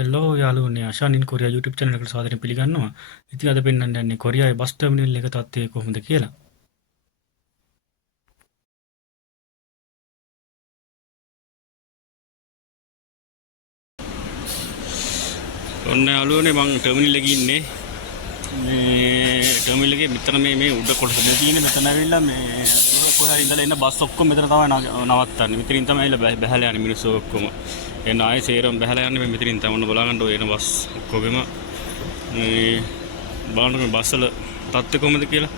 හෙල්ලෝ යාළුවනේ ආශානින් Korea YouTube channel එකට සාදරයෙන් පිළිගන්නවා. ඉතින් අද පෙන්වන්න යන්නේ කොරියාවේ බස් ටර්මිනල් එක තත්ත්වය කොහොමද කියලා. ඔන්න යාළුවනේ මං ටර්මිනල් එකේ ඉන්නේ. මේ ටර්මිනල් එකේ මෙතන මේ උඩ කොටස තියෙන්නේ මෙතන ඇවිල්ලා මේ කොහේ ඉඳලා එන බස් ඔක්කොම මෙතන තමයි නවත්තන්නේ. මෙතනින් තමයි ඇවිල්ලා බහැලා යන්නේ මිනිස්සු ඔක්කොම. එන ආයේ සේරම බහැලා යන්නේ මේ මෙතනින් තමයි බලගන්න ඔය එන බස් ඔක්කොගෙම මේ බලන්න මේ බස් වල තත්ත්වය කොහොමද කියලා.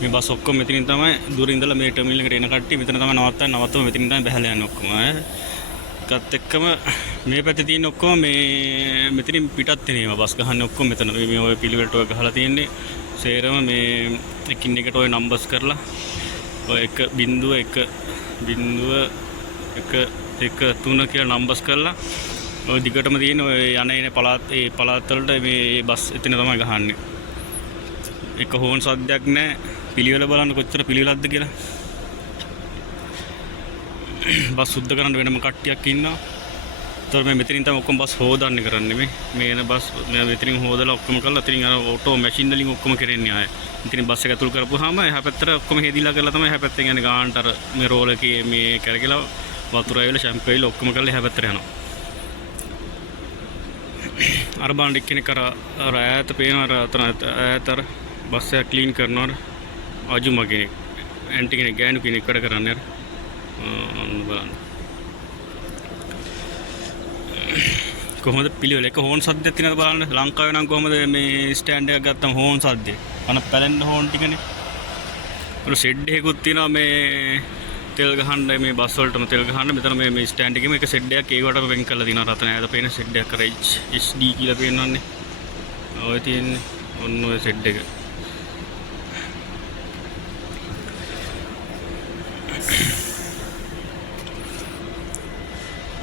මේ බස් ඔක්කොම මෙතනින් තමයි දුර ඉඳලා මේ ටර්මිනල් එකට එන කට්ටිය මෙතන තමයි නවත්තන්නේ. නවත්තම මෙතනින් තමයි බහැලා යන්නේ ඔක්කොම. ඒකත් එක්කම මේ පැත්තේ තියෙන ඔක්කොම මේ මෙතනින් පිටත් වෙනවා බස් ගහන්නේ ඔක්කොම මෙතන මේ ඔය පිළිවෙලට ඔය ගහලා තියෙන්නේ සේරම මේ එකින් එකට ඔය නම්බර්ස් කරලා ඔය 1.1.1.3 කියලා නම්බර්ස් කරලා ඔය දිගටම තියෙන ඔය යන පළාත් ඒ පළාත් වලට මේ බස් එතන තමයි ගහන්නේ. එක හෝන් සද්දයක් නැහැ. පිළිවෙල බලන්න කොච්චර පිළිවෙලක්ද කියලා. බස් සුද්ධ කරන්න වෙනම කට්ටියක් ඉන්නවා. ඒතර මේ මෙතනින් තමයි ඔක්කොම බස් හොදන්නේ කරන්නේ මේ එන බස් මෙතනින් හොදලා ඔක්කොම කරලා ඉතින් අර ඔටෝ මැෂින් වලින් ඔක්කොම කරන්නේ ආයේ. ඉතින් බස් එක ඇතුල් කරපුවාම එහා පැත්තට ඔක්කොම හේදිලා කරලා තමයි එහා පැත්තෙන් යන්නේ ගානට අර මේ රෝල් එකේ මේ කරගලා වතුර ඇවිල්ලා ෂැම්පු ඇවිල්ලා ඔක්කොම කරලා එහා පැත්තට යනවා. අර බාණ්ඩ එක්කෙනෙක් අර ඈත පේනවා අර ඈතර බස් එක ක්ලීන් කරනවා අජුම කෙනෙක් ඇන්ටි කෙනෙක් ගෑනු කෙනෙක් වැඩ කරන්නේ අර බලන්න කොහොමද පිළිවෙල එක හෝන් සද්දයක් තියෙනවද බලන්න. ලංකාවේ නම් කොහොමද මේ ස්ටෑන්ඩ් එකක් ගත්තම හෝන් සද්දේ අන පැලෙන්න හෝන් ටිකනේ. ඔය සෙඩ් එකකුත් තියෙනවා මේ තෙල් ගහන්න මේ බස් වලටම තෙල් ගහන්න මෙතන මේ ස්ටෑන්ඩ් එකේම එක සෙඩ් එකක් ඒකටම වෙන් කරලා තියෙනවා. රතන ඈත පේන සෙඩ් එකක් කර HD කියලා පේනවන්නේ. ඔය තියෙන්නේ ඔන්න ඔය සෙඩ් එක.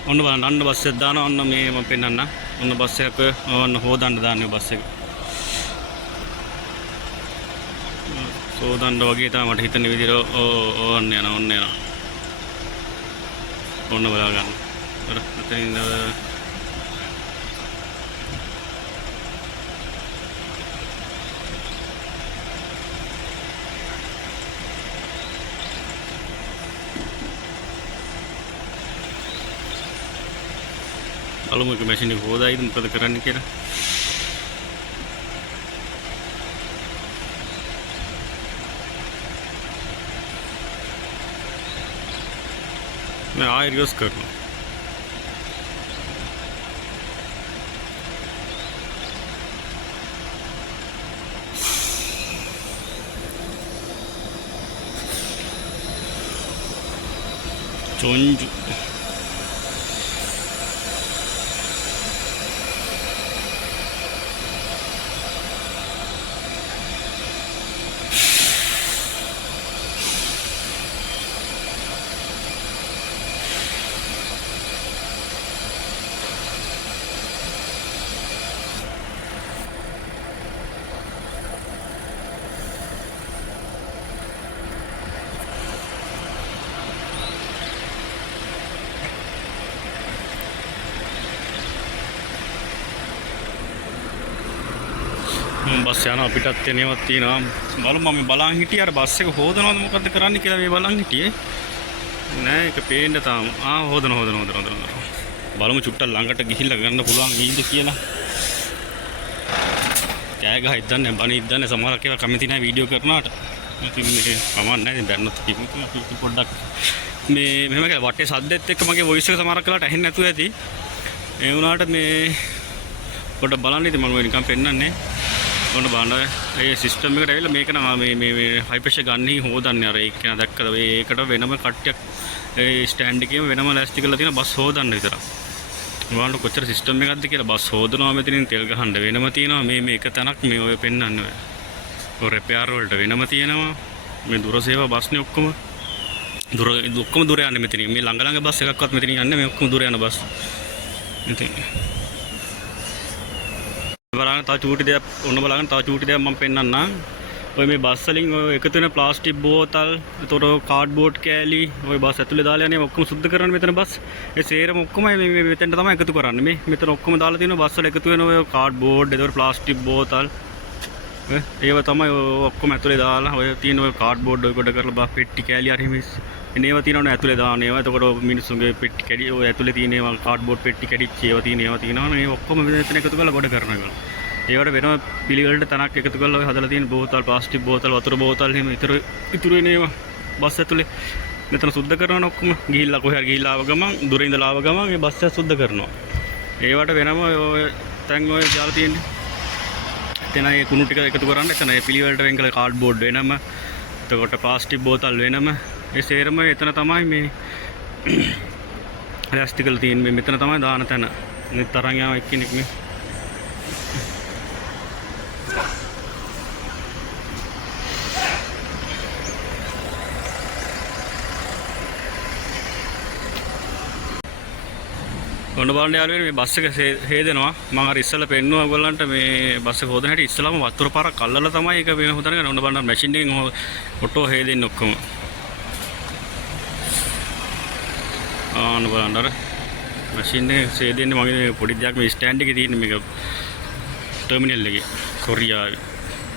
ඔන්න බලන්න අන්න බස් එක දානවා. ඔන්න මේ මම පෙන්නන්න. ඔන්න බස් එකක් ඔන්න හොදන්න දාන්නේ බස් එක. හොදන්න වගේ තමයි මට හිතෙන විදිහට ඔන්න යනවා ඔන්න යනවා. ඔන්න බලා ගන්න. අර මෙතනින් බලමු එක මැෂින් එක හොදායිද මොකද කරන්න කියලා. मैं आए रिवर्स कर लूँ. चोंजू බස් යනවා පිටත් එනේවත් තියෙනවා. බලමු මම බලන් හිටියේ අර බස් එක හොදනවද මොකද්ද කරන්න කියලා මේ බලන් හිටියේ. නෑ ඒක පේන්න තාම. හොදන. බලමු චුට්ටක් ළඟට ගිහිල්ලා ගන්න පුළුවන් වීද කියලා. කෑ ගහ ඉදන්නේ බණ ඉදන්නේ සමහරක් ඒවා කැමති නැහැ වීඩියෝ කරනවට. ඉතින් මේක කමක් නැහැ දැන්නත් පොඩ්ඩක් මේ මෙහෙම කියලා වටේ සද්දෙත් එක්ක මගේ වොයිස් එක සමහරක් වෙලාවට ඇහෙන්නේ නැතුව ඇති. ඒ වුණාට මේ පොඩ්ඩක් බලන්න ඉතින් මම නිකන් පෙන්නන්නේ. ඔන්න බලන්න ඒ සිස්ටම් එකට ඇවිල්ලා මේක නම් මේ හයි ප්‍රෙෂර් ගන්නේ හොදන්නේ අර ඒක නා දැක්කද ඒකට වෙනම කට්ටියක් ඒ ස්ටෑන්ඩ් එකේම වෙනම ලෑස්ති කරලා තියෙන බස් හොදන්න විතරක්. බලන්න කොච්චර සිස්ටම් එකක්ද කියලා. බස් හොදනවා මෙතනින් තෙල් ගහන්න වෙනම තියෙනවා මේ එක තැනක් මේ ඔය පෙන්නන්නේ ඔය රිපෙයාර් වලට වෙනම තියෙනවා. මේ දුර සේවා බස්නේ ඔක්කොම දුර යන්නේ මෙතනින්. මේ ළඟ බස් එකක්වත් මෙතනින් යන්නේ මේ ඔක්කොම දුර යන බස්. ඉතින් බලන්න තව චූටි දෙයක් ඔන්න බලන්න තව චූටි දෙයක් මම පෙන්නන්නම්. ඔය මේ බස් වලින් ඔය එකතු වෙන ප්ලාස්ටික් බෝතල්, ඒතකොට කාඩ්බෝඩ් කෑලි ඔය බස් ඇතුලේ දාලා යන්නේ ඔක්කොම සුද්ධ කරන්නේ මෙතන බස්. ඒ සේරම ඔක්කොම මේ මෙතෙන්ට තමයි එකතු කරන්නේ. මෙතන ඔක්කොම දාලා තියෙනවා බස් වල එකතු වෙන ඔය කාඩ්බෝඩ්, ඒතකොට ප්ලාස්ටික් බෝතල්. ඒව තමයි ඔක්කොම ඇතුලේ දාලා ඔය තියෙන ඔය කාඩ්බෝඩ් ඔය කොට කරලා බස් පෙට්ටි කෑලි හරි මේ ඒවා තියෙනවනේ ඇතුලේ දාන ඒවා. එතකොට මිනිස්සුන්ගේ පෙට්ටි කැඩි ඔය ඇතුලේ තියෙන ඒවා කාඩ්බෝඩ් පෙට්ටි කැඩිච්ච ඒවා තියෙනවනේ. මේ ඔක්කොම මෙතන එකතු කරලා ගොඩ කරනවා. ඒවට වෙනම පිළිවෙලට තනක් එකතු කරලා ඔය හදලා තියෙන බෝතල්, ප්ලාස්ටික් බෝතල්, වතුර බෝතල් එහෙම ඉතුරු වෙන ඒවා බස් ඇතුලේ මෙතන සුද්ධ කරනවා ඔක්කොම. ගිහිල්ලා කොහේ හරි ගිහිල්ලා ආව ගමන්, දුර ඉඳලා ආව ගමන් මේ බස් එක සුද්ධ කරනවා. ඒවට වෙනම ඔය තැන් ඔය දාලා තියෙන්නේ. එතන ඒ කුණු ටික එකතු කරන්න එතන ඒ පිළිවෙලට වෙන් කළ කාඩ්බෝඩ් වෙනම, එතකොට ප්ලාස්ටික් බෝතල් වෙනම. ඒ සේරම එතන තමයි මේ රැස්ති කරලා තියෙන්නේ. මෙතන තමයි දාන තැන. මේ තරන් යාම එක්කෙනෙක් මේ ඔන්න බලන්න යාළුවනේ මේ බස් එක හේදෙනවා. මම අර ඉස්සෙල්ලා පෙන්නුවා ඔයගොල්ලන්ට මේ බස් එක හොදන හැටි. ඉස්සෙල්ලාම වතුර පාරක් අල්ලලා තමයි ඒක මේ හොදන්නේ. ඔන්න බලන්න මැෂින් එකෙන් ඔටෝ හේදෙන්නේ ඔක්කොම. ඔන්න බලන්න අර මැෂින් එකේ හේදෙන්නේ මගේ පොඩි දෙයක් මේ ස්ටෑන්ඩ් එකේ තියෙන මේක ටර්මිනල් එකේ කොරියාවේ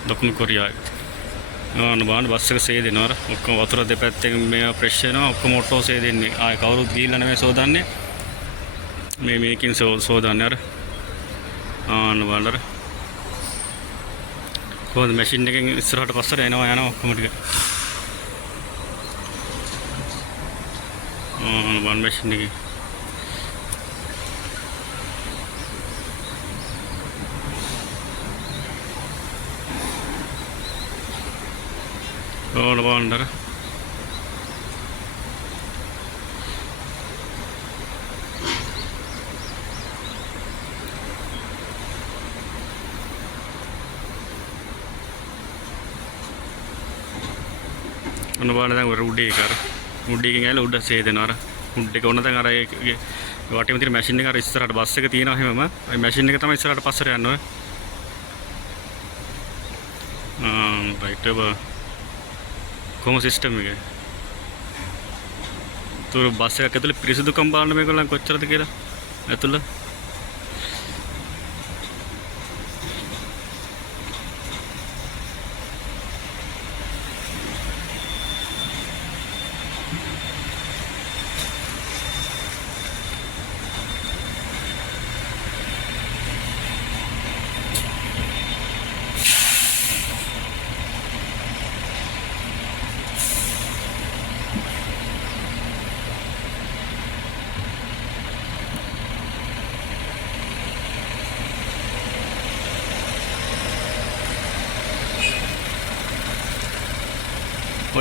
දකුණු කොරියාවේ. ඔන්න බලන්න බස් එක හේදෙනවා අර ඔක්කොම වතුර දෙපැත්තෙන් මේවා ප්‍රෙෂ් වෙනවා. ඔක්කොම ඔටෝ හේදෙන්නේ. ආයේ කවුරුත් ගිහිල්ලා නෙමෙයි සෝදන්නේ. මේකින් සෝදන්නේ අර ආන්න බලන්න අර කොහොමද මැෂින් එකෙන් ඉස්සරහට පස්සට යනවා ඔක්කොම ටික ආන්න බලන්න මැෂින් එකේ ඕන බලන්න අර ඔන්න බලන්න දැන් උඩ එක අර උඩ එකෙන් ඇවිල්ලා උඩ සේදෙනවා අර උඩ එක ඔන්න දැන් අර ඒ වටේම තියෙන මැෂින් එක අර ඉස්සරහට බස් එක තියෙනවා හැමම ඒ මැෂින් එක තමයි ඉස්සරහට පස්සට යන්නේ රයිට් ඔබ කොහොම සිස්ටම් එක තුර බස් එකක් ඇතුලේ පිරිසිදුකම් බලන්න මේගොල්ලන් කොච්චරද කියලා ඇතුළේ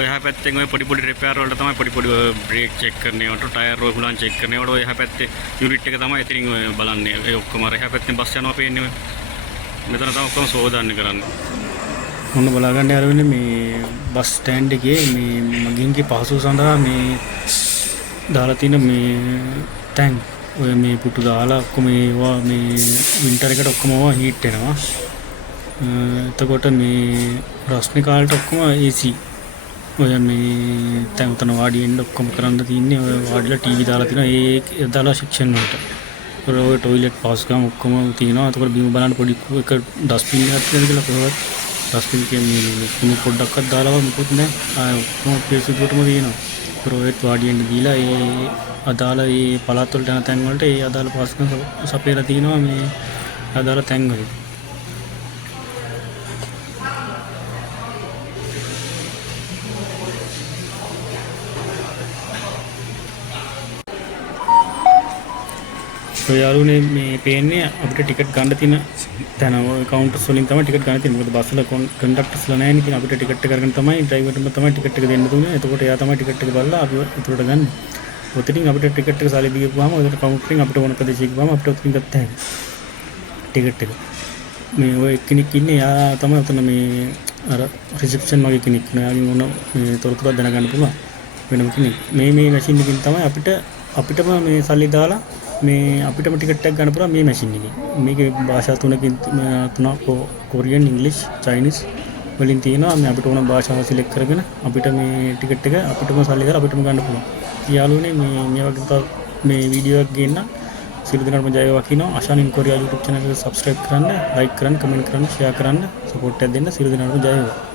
ඔය එහා පැත්තෙන් ඔය පොඩි පොඩි රිපෙයාර් වලට තමයි පොඩි පොඩි බ්‍රේක් චෙක් කරනේවට ටයර් ඔය හුලන් චෙක් කරනේවට ඔය එහා පැත්තේ යුනිට් එක තමයි එතනින් ඔය බලන්නේ. ඒ ඔක්කොම අර එහා පැත්තෙන් බස් යනවා පේන්නේ ඔය. මෙතන තමයි ඔක්කොම සෝදාන්නේ කරන්නේ. මොන බලා ගන්න යාළුවනේ මේ බස් ස්ටෑන්ඩ් එකේ මේ මගින්ගේ පහසුව සඳහා මේ දාලා තියෙන මේ ටැංක් ඔය මේ පුටු දාලා ඔක්කොම ඒවා මේ වින්ටර් එකට ඔක්කොම ඒවා හීට් වෙනවා. එතකොට මේ රස්නේ කාලේට ඔක්කොම AC ඔය මේ දැන් උතන වාඩි වෙන්න ඔක්කොම කරන්න තියෙන්නේ ඔය වාඩිලා ටීවී දාලා තියෙනවා ඒ දාලා සෙක්ෂන් වලට. ඔය টয়ලට් පාස් ගාම ඔක්කොම තියෙනවා. එතකොට බිම බලන්න පොඩි එක ඩස්බින් එකක් තියෙනවා කියලා කොහොමද ඩස්බින් කියන්නේ කුණු පොඩ්ඩක්වත් දාලා මොකුත් නැහැ. ආය ඔක්කොම පිරිසිදුවටම තියෙනවා. ඔයත් වාඩි වෙන්න දීලා ඒ අදාළ ඒ පළාත් වලට යන තැන් වලට ඒ අදාළ පාස් ගාම සපයලා තියෙනවා මේ අදාළ තැන් වල. යාළුවනේ මේ පේන්නේ අපිට ටිකට් ගන්න තියෙන තැන ඔය කවුන්ටර්ස් වලින් තමයි ටිකට් ගන්න තියෙන්නේ. මොකද බස් වල කන්ඩක්ටර්ස්ලා නැහැ නේ. ඉතින් අපිට ටිකට් එක අරගෙන තමයි ඩ්‍රයිවර්ටම තමයි ටිකට් එක දෙන්න දුන්නේ. එතකොට එයා තමයි ටිකට් එක බලලා අපි උතුරට ගන්න. ඔතනින් අපිට ටිකට් එක සල්ලි දීපුවාම ඔතන කවුන්ටරෙන් අපිට ඕන ප්‍රදේශයක ගිහම අපිට ඔතනින් ගත්ත හැකියි. ටිකට් එක. මේ ඔය කෙනෙක් ඉන්නේ එයා තමයි ඔතන මේ අර රිසෙප්ෂන් වගේ කෙනෙක්. එයාගෙන් ඕන මේ තොරතුරු දැනගන්න පුළුවන් වෙනම කෙනෙක්. මේ මැෂින් එකකින් තමයි අපිටම මේ සල්ලි දාලා මේ අපිටම ටිකට් එකක් ගන්න පුළුවන් මේ මැෂින් එකේ. මේකේ භාෂා තුනක් කොරියන්, ඉංග්‍රීසි, චයිනීස් වලින් තියෙනවා මේ අපිට ඕන භාෂාව සිලෙක්ට් කරගෙන අපිට මේ ටිකට් එක අපිටම සල්ලි දාලා අපිටම ගන්න පුළුවන්. යාළුවනේ මේ වගේ තව මේ වීඩියෝ එකක් ගේන්න සියලු දෙනාටම ජය වේවා කියනවා. ආශාන් ඉන් කොරියා YouTube channel එක subscribe කරන්න, like කරන්න, comment කරන්න, share කරන්න, support එකක් දෙන්න. සියලු දෙනාටම ජය වේවා.